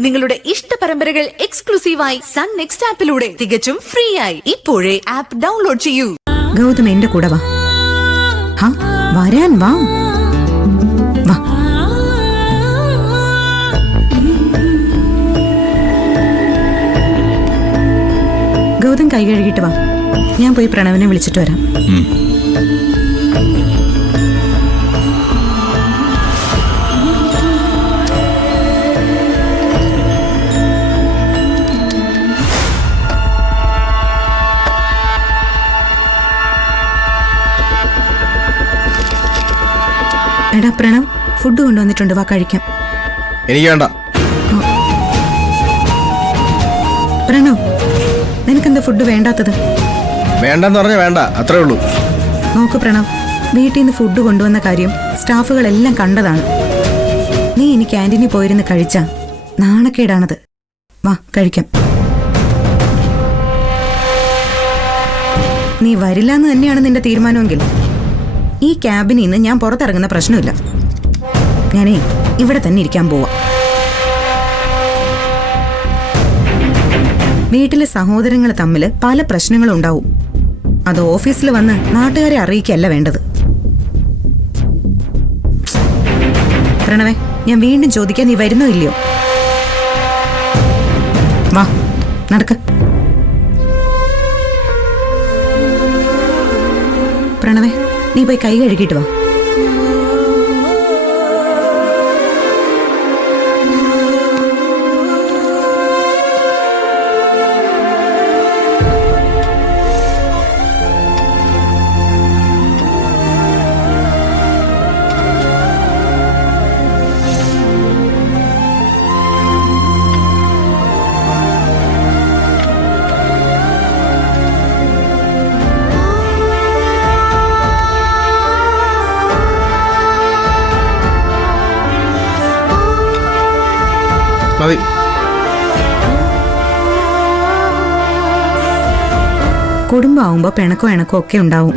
നിങ്ങളുടെ ഇഷ്ട പരമ്പരകൾ എക്സ്ക്ലൂസീവായി സൺ നെക്സ്റ്റ് ആപ്പിലൂടെ തികച്ചും ഫ്രീ ആയി. ഇപ്പോഴേ ആപ്പ് ഡൗൺലോഡ് ചെയ്യൂ. ഗൗതം എന്റെ കൂടെ വാ. വരാൻ വാ. ഗൗതം കൈ കഴുകിട്ട് വാ. ഞാൻ പോയി പ്രണവിനെ വിളിച്ചിട്ട് വരാം. എടാ പ്രണവ്, ഫുഡ് കൊണ്ടുവന്നിട്ടുണ്ട്, വാ കഴിക്കാം. എനിക്ക് വേണ്ട. പ്രണവ്, നിനക്കെന്താ ഫുഡ് വേണ്ടാത്തത്? വേണ്ടെന്ന് പറഞ്ഞാൽ വേണ്ട, അത്രേ ഉള്ളൂ. നോക്ക് പ്രണവ്, വീട്ടിൽ നിന്ന് ഫുഡ് കൊണ്ടുവന്ന കാര്യം സ്റ്റാഫുകളെല്ലാം കണ്ടതാണ്. നീ ഇനി ക്യാൻറ്റീനിൽ പോയിരുന്ന് കഴിച്ചാ നാണക്കേടാണത്. വാ കഴിക്കാം. നീ വരില്ല എന്ന് തന്നെയാണ് നിന്റെ തീരുമാനമെങ്കിൽ ഈ ക്യാബിനിൽ നിന്ന് ഞാൻ പുറത്തിറങ്ങുന്ന പ്രശ്നമില്ല. ഞാനേ ഇവിടെ തന്നെ ഇരിക്കാൻ പോവാ. വീട്ടിലെ സഹോദരങ്ങൾ തമ്മിൽ പല പ്രശ്നങ്ങളും ഉണ്ടാവും. അത് ഓഫീസിൽ വന്ന് നാട്ടുകാരെ അറിയിക്കല്ല വേണ്ടത്. പ്രണവേ, ഞാൻ വീണ്ടും ചോദിക്കാൻ, നീ വരുന്നോ ഇല്ലയോ? വാ നടക്ക്. പ്രണവേ, നീ പോയി കൈ കഴുകിയിട്ട് വാ. മതി. കുടുംബമാവുമ്പോ പിണക്കോ ഇണക്കോ ഒക്കെ ഉണ്ടാവും.